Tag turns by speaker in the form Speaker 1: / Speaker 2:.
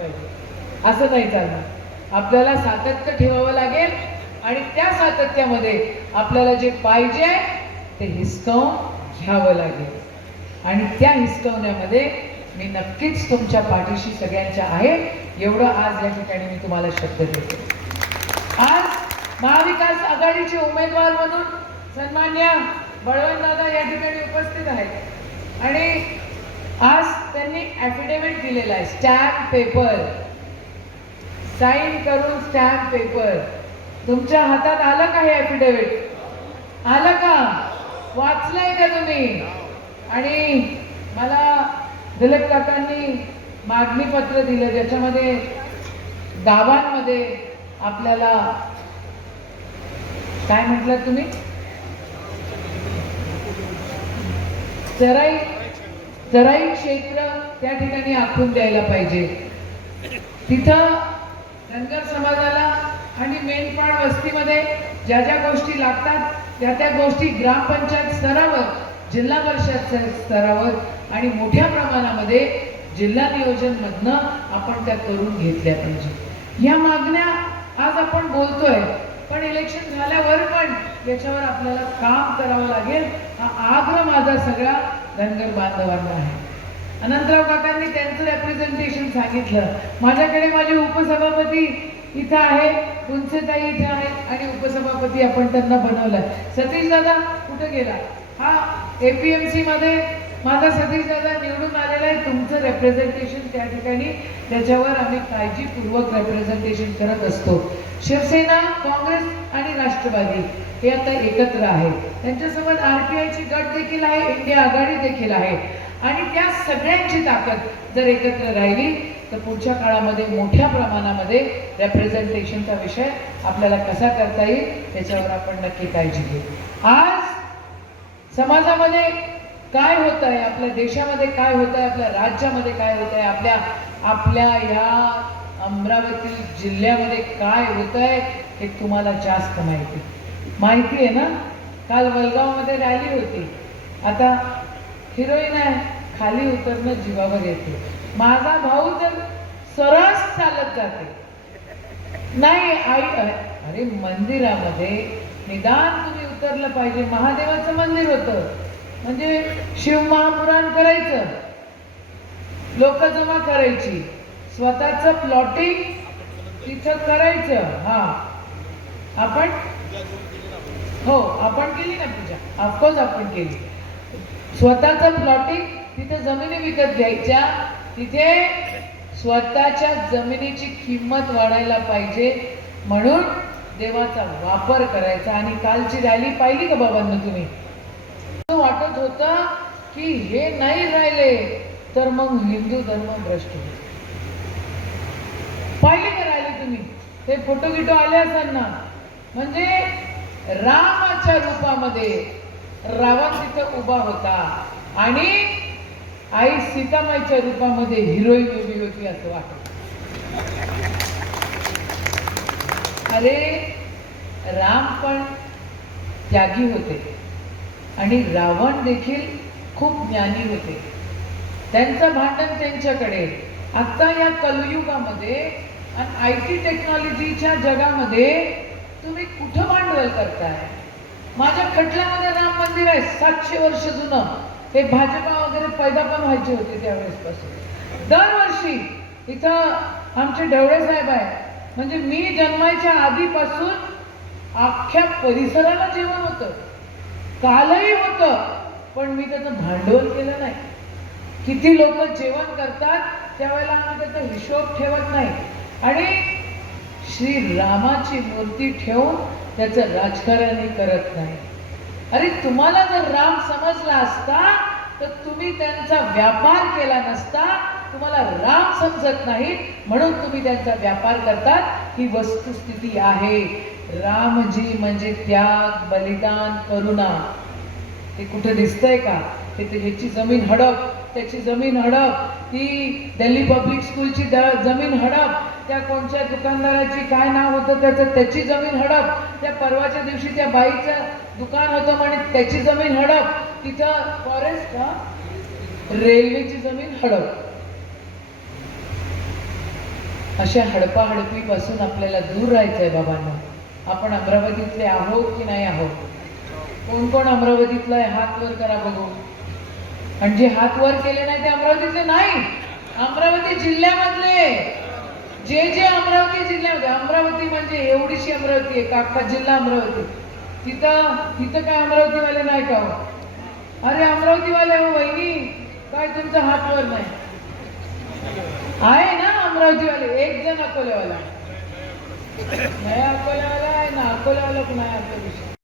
Speaker 1: पाहिजे. असं नाही चालणार. आपल्याला सातत्य ठेवावं लागेल आणि त्या सातत्यामध्ये आपल्याला जे पाहिजे ते हिसकावून घ्यावं लागेल. आणि त्या हिसकवण्यामध्ये मी नक्कीच तुमच्या पाठीशी सगळ्यांच्या आहे. एवढं आज या ठिकाणी मी तुम्हाला शब्द देते. आज महाविकास आघाडीचे उमेदवार म्हणून सन्मान्य बळवंत दादा या ठिकाणी उपस्थित आहेत. आणि आज त्यांनी ॲफिडेव्हिट दिलेला आहे. स्टॅम्प पेपर साईन करून स्टॅम्प पेपर तुमच्या हातात आलं का हे ॲफिडेव्हिट आलं का? वाचलंय का तुम्ही? आणि मला दिलक काकांनी मागणी पत्र दिलं ज्याच्यामध्ये गावांमध्ये आपल्याला काय म्हटलं तुम्ही? चराई चराई क्षेत्र त्या ठिकाणी आखून द्यायला पाहिजे. तिथं धनगर समाजाला आणि मेंढपाळ वस्तीमध्ये ज्या ज्या गोष्टी लागतात त्या त्या गोष्टी ग्रामपंचायत स्तरावर जिल्हा परिषद स्तरावर आणि मोठ्या प्रमाणामध्ये जिल्हा नियोजनमधनं आपण त्या करून घेतल्या पाहिजे. या मागण्या आज आपण बोलतोय पण इलेक्शन झाल्यावर पण याच्यावर आपल्याला काम करावं लागेल. हा आग्रह माझा सगळा धनगर बांधवांना आहे. अनंतराव काकांनी त्यांचं रेप्रेझेंटेशन सांगितलं. माझ्याकडे माझे उपसभापती इथं आहे उंचेताई इथे आहेत आणि उपसभापती आपण त्यांना बनवलं सतीश दादा कुठं गेला? हा एपीएमसी मध्ये माझा सतीश दादा निवडून आलेला आहे. तुमचं रेप्रेझेंटेशन त्या ठिकाणी त्याच्यावर आम्ही काळजीपूर्वक रेप्रेझेंटेशन करत असतो. शिवसेना काँग्रेस आणि राष्ट्रवादी हे आता एकत्र आहे. त्यांच्यासोबत आरपीआयची गट देखील आहे इंडिया आघाडी देखील आहे. आणि त्या सगळ्यांची ताकद जर एकत्र राहिली तर पुढच्या काळामध्ये मोठ्या प्रमाणामध्ये रेप्रेझेंटेशनचा विषय आपल्याला कसा करता येईल त्याच्यावर आपण नक्की काळजी घेऊ. आज समाजामध्ये काय होत आहे आपल्या देशामध्ये काय होत आहे आपल्या राज्यामध्ये काय होत आहे आपल्या आपल्या या अमरावती जिल्ह्यामध्ये काय होत आहे हे तुम्हाला जास्त माहिती. माहिती आहे ना? काल वलगावमध्ये रॅली होती. आता हिरोईन आहे. खाली उतरणं जीवावर येते. माझा भाऊ तर सरस चालत जाते. नाही आई अरे मंदिरामध्ये निदान तुम्ही उतरलं पाहिजे. महादेवाचं मंदिर होतं. म्हणजे शिव महापुराण करायचं. लोक जमा करायची. स्वतःच प्लॉटिंग तिथं करायचं. हा. आपण? हो आपण केली ना पूजा. ऑफकोर्स आपण केली. स्वतःच प्लॉटिंग तिथे जमिनी विकत घ्यायच्या. तिथे स्वतःच्या जमिनीची किंमत वाढायला पाहिजे. म्हणून देवाचा वापर करायचा. आणि कालची रॅली पाहिली का बाबांना तुम्ही? वाटत होतं की हे नाही राहिले तर मग हिंदू धर्म भ्रष्ट होईल. पाहिले का राहिले तुम्ही. ते फोटो गिटो आले असाल ना? म्हणजे रामाच्या रूपामध्ये रावण तिथं उभा होता. आणि आई सीतामाईच्या रूपामध्ये हिरोईन उभी होती असं वाटत. अरे राम पण त्यागी होते. आणि रावण देखील खूप ज्ञानी होते. त्यांचं भांडण त्यांच्याकडे. आत्ता या कलयुगामध्ये आणि आय टी टेक्नॉलॉजीच्या जगामध्ये तुम्ही कुठं भांडवल करताय? माझ्या खटल्यामध्ये राम मंदिर आहे सातशे वर्ष जुनं. हे भाजपा वगैरे पैदा पण व्हायचे होते त्यावेळेसपासून दरवर्षी इथं आमचे ढवळे साहेब आहे. म्हणजे मी जन्मायच्या आधीपासून अख्ख्या परिसराला जेवण होतं. कालही होतं पण मी त्याचं भांडवल केलं नाही. किती लोक जेवण करतात त्यावेळेला आम्ही त्याचा हिशोब ठेवत नाही. आणि श्री रामाची मूर्ती ठेवून त्याचं राजकारणही करत नाही. अरे तुम्हाला जर राम समजला असता तर तुम्ही त्यांचा व्यापार केला नसता तुम्हाला राम समजत नाही म्हणून तुम्ही त्यांचा व्यापार करतात ही वस्तुस्थिती आहे. रामजी म्हणजे त्याग बलिदान करुणा. ते कुठे दिसतंय का? ते ह्याची जमीन हडप त्याची जमीन हडप. ती दिल्ली पब्लिक स्कूलची जमीन हडप. त्या कोणत्या दुकानदाराची काय नाव होतं त्याचं? त्याची जमीन हडप. त्या परवाच्या दिवशी त्या बाईचं दुकान होतं म्हणे त्याची जमीन हडप. तिथं फॉरेस्ट रेल्वेची जमीन हडप. अशा हडपाहडपीपासून आपल्याला दूर राहायचंय बाबांना. आपण अमरावतीतले आहोत की नाही आहोत? कोण कोण अमरावतीतला आहे? हात वर करा बघू. आणि जे हात वर केले नाही ते अमरावतीतले नाही. अमरावती जिल्ह्यामधले. जे जे अमरावती जिल्ह्यामध्ये अमरावती म्हणजे एवढीशी अमरावती आहे काका जिल्हा अमरावती. तिथं तिथं काय अमरावतीवाले नाही का हो? अरे अमरावतीवाले हो वहिनी. काय तुमचा हात वर नाही? आहे ना अमरावतीवाले? एक जण अकोलेवाला नाही अकोलेवाला आहे ना अकोलेवाला पण आहे आपल्या विषय.